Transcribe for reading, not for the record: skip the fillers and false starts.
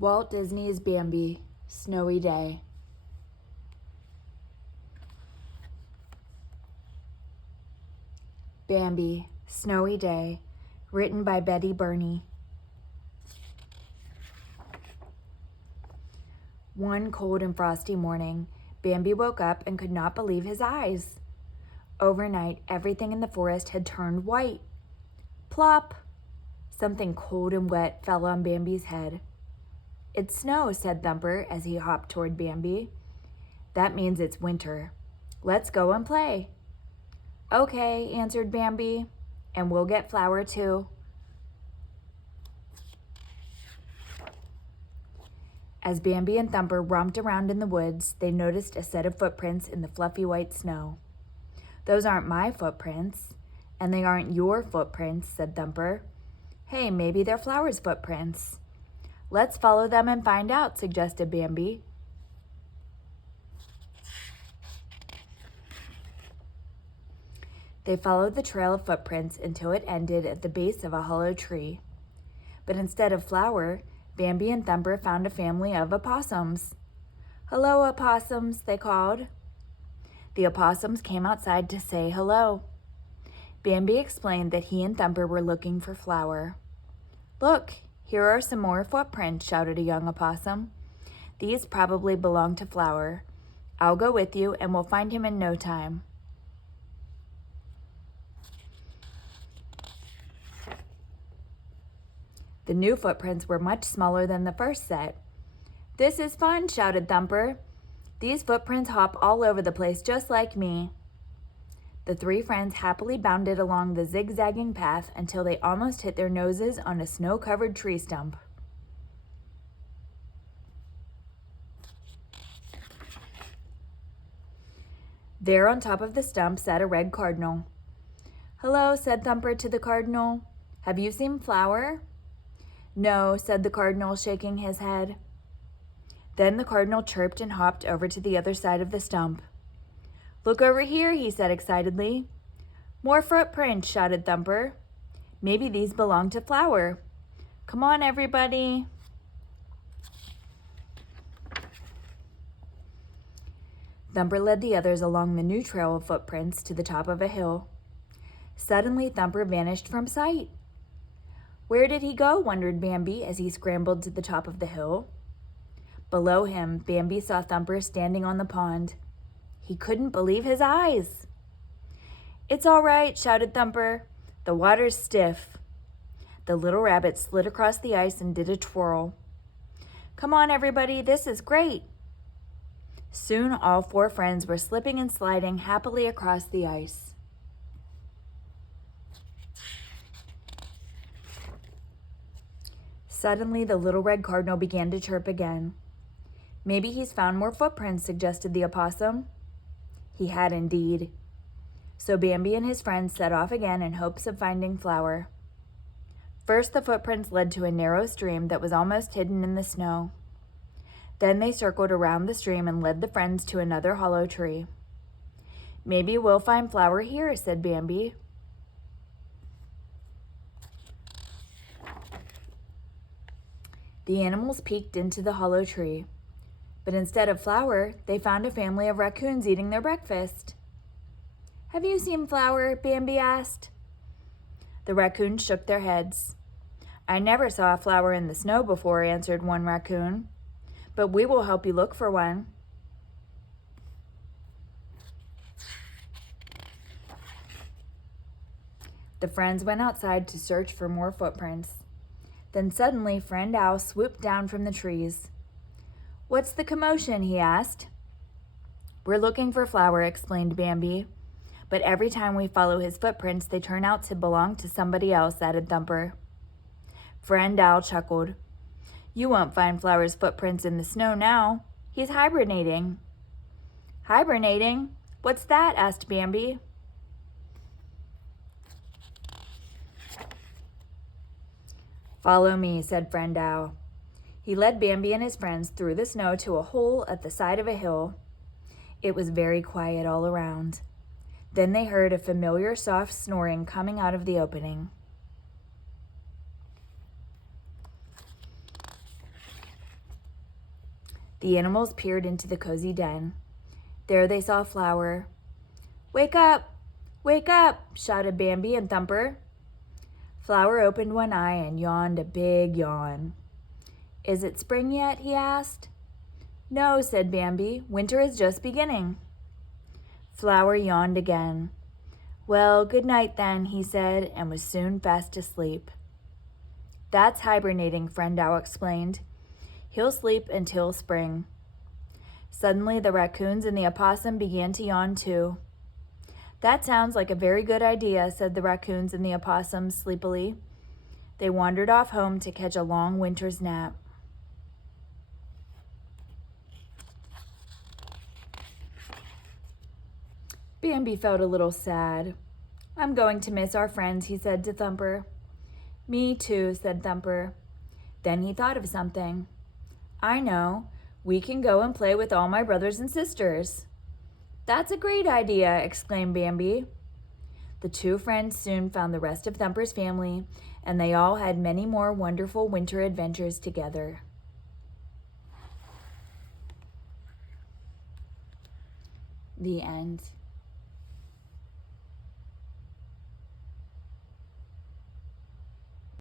Walt Disney's Bambi, Snowy Day. Bambi, Snowy Day, written by Birney. One cold and frosty morning, Bambi woke up and could not believe his eyes. Overnight, everything in the forest had turned white. Plop! Something cold and wet fell on Bambi's head. "It's snow," said Thumper as he hopped toward Bambi. "That means it's winter. Let's go and play." "Okay," answered Bambi, "and we'll get flour too." As Bambi and Thumper romped around in the woods, they noticed a set of footprints in the fluffy white snow. "Those aren't my footprints, and they aren't your footprints," said Thumper. "Hey, maybe they're Flower's footprints." "Let's follow them and find out," suggested Bambi. They followed the trail of footprints until it ended at the base of a hollow tree. But instead of Flower, Bambi and Thumper found a family of opossums. "Hello, opossums," they called. The opossums came outside to say hello. Bambi explained that he and Thumper were looking for Flower. "Look, here are some more footprints," shouted a young opossum. "These probably belong to Flower. I'll go with you and we'll find him in no time." The new footprints were much smaller than the first set. "This is fun," shouted Thumper. "These footprints hop all over the place just like me." The three friends happily bounded along the zigzagging path until they almost hit their noses on a snow-covered tree stump. There on top of the stump sat a red cardinal. "Hello," said Thumper to the cardinal. "Have you seen Flower?" "No," said the cardinal, shaking his head. Then the cardinal chirped and hopped over to the other side of the stump. "Look over here," he said excitedly. "More footprints," shouted Thumper. "Maybe these belong to Flower. Come on, everybody." Thumper led the others along the new trail of footprints to the top of a hill. Suddenly, Thumper vanished from sight. "Where did he go?" wondered Bambi as he scrambled to the top of the hill. Below him, Bambi saw Thumper standing on the pond. He couldn't believe his eyes. "It's all right," shouted Thumper. "The water's stiff." The little rabbit slid across the ice and did a twirl. "Come on, everybody, this is great." Soon all four friends were slipping and sliding happily across the ice. Suddenly, the little red cardinal began to chirp again. "Maybe he's found more footprints," suggested the opossum. He had indeed. So Bambi and his friends set off again in hopes of finding Flower. First, the footprints led to a narrow stream that was almost hidden in the snow. Then they circled around the stream and led the friends to another hollow tree. "Maybe we'll find Flower here," said Bambi. The animals peeked into the hollow tree, but instead of Flower, they found a family of raccoons eating their breakfast. "Have you seen Flower?" Bambi asked. The raccoons shook their heads. "I never saw a Flower in the snow before," answered one raccoon, "but we will help you look for one." The friends went outside to search for more footprints. Then suddenly, Friend Owl swooped down from the trees. "What's the commotion?" he asked. "We're looking for Flower," explained Bambi. "But every time we follow his footprints, they turn out to belong to somebody else," added Thumper. Friend Owl chuckled. "You won't find Flower's footprints in the snow now. He's hibernating." "Hibernating? What's that?" asked Bambi. "Follow me," said Friend Owl. He led Bambi and his friends through the snow to a hole at the side of a hill. It was very quiet all around. Then they heard a familiar soft snoring coming out of the opening. The animals peered into the cozy den. There they saw Flower. "Wake up! Wake up!" shouted Bambi and Thumper. Flower opened one eye and yawned a big yawn. "Is it spring yet?" he asked. "No," said Bambi. "Winter is just beginning." Flower yawned again. "Well, good night then," he said, and was soon fast asleep. "That's hibernating," Friend Owl explained. "He'll sleep until spring." Suddenly, the raccoons and the opossum began to yawn too. "That sounds like a very good idea," said the raccoons and the opossums sleepily. They wandered off home to catch a long winter's nap. Bambi felt a little sad. "I'm going to miss our friends," he said to Thumper. "Me too," said Thumper. Then he thought of something. "I know. We can go and play with all my brothers and sisters." "That's a great idea," exclaimed Bambi. The two friends soon found the rest of Thumper's family, and they all had many more wonderful winter adventures together. The end.